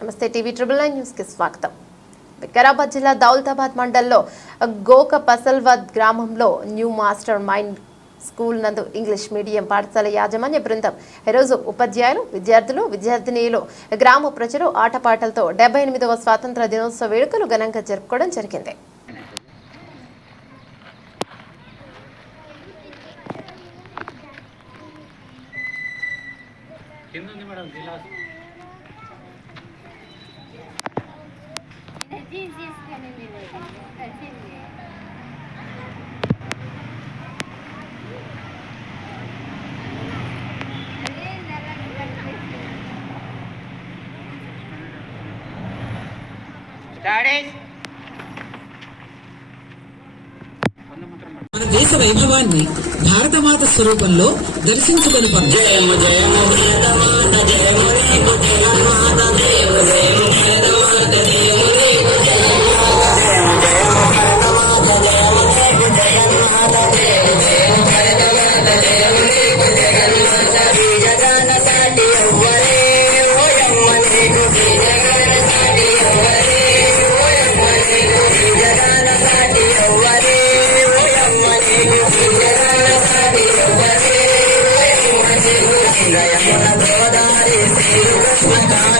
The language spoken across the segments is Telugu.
నమస్తే టీవీ ట్రిబుల్ నైన్ న్యూస్కి స్వాగతం. వికారాబాద్ జిల్లా దౌలతాబాద్ మండల్లో గోక పసల్వద్ గ్రామంలో న్యూ మాస్టర్ మైండ్ స్కూల్ నందు ఇంగ్లీష్ మీడియం పాఠశాల యాజమాన్య బృందం ఈరోజు ఉపాధ్యాయులు విద్యార్థులు విద్యార్థినీయులు గ్రామ ప్రజలు ఆటపాటలతో డెబ్బై ఎనిమిదవ స్వాతంత్ర దినోత్సవ వేడుకలు ఘనంగా జరుపుకోవడం జరిగింది. కింద ఉంది మేడం గిలాస్ జీన్స్ తీసుకొని మీరు వచ్చింది అదే మన దేశ వైభవాన్ని భారతమాత స్వరూపంలో దర్శించుకొని జయము జయము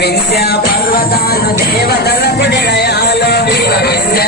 వింధ్య పర్వతాను దేవతలకు నిలయాలు వింద్య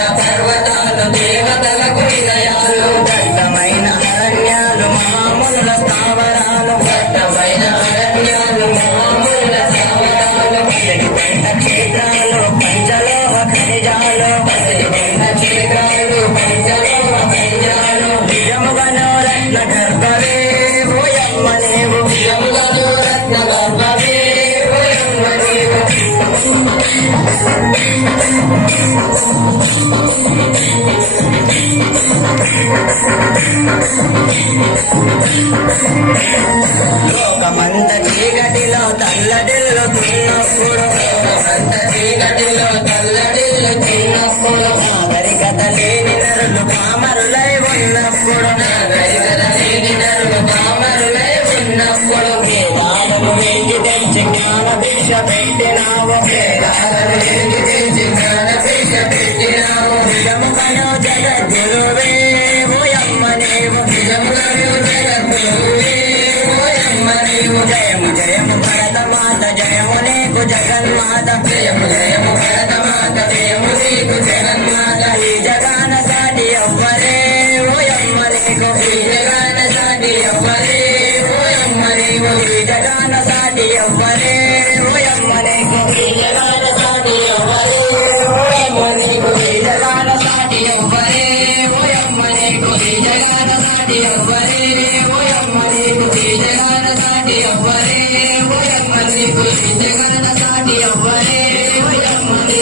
లోకమంత చీకటిలో తల్లడిల్లు తల్లడిల్లుతున్నప్పుడు లోకమంత చీకటిలో తల్లడిల్లు తల్లడిల్లుతున్నప్పుడు నాగరికత లేని నరులు పామరులై ఉన్నప్పుడు జ్ఞాన భిక్ష పెట్టినావు వేదాలను జ్ఞాన తోటి ఎవ్వరే ఓయమ్మనే నీలగాన తోటి ఎవ్వరే ఓయమ్మనే నీలగాన సాటి ఎవ్వరే ఓయమ్మనే నీలగాన సాటి ఎవ్వరే ఓయమ్మనే నీలగాన సాటి ఎవ్వరే ఓయమ్మనే నీలగాన సాటి ఎవ్వరే ఓయమ్మనే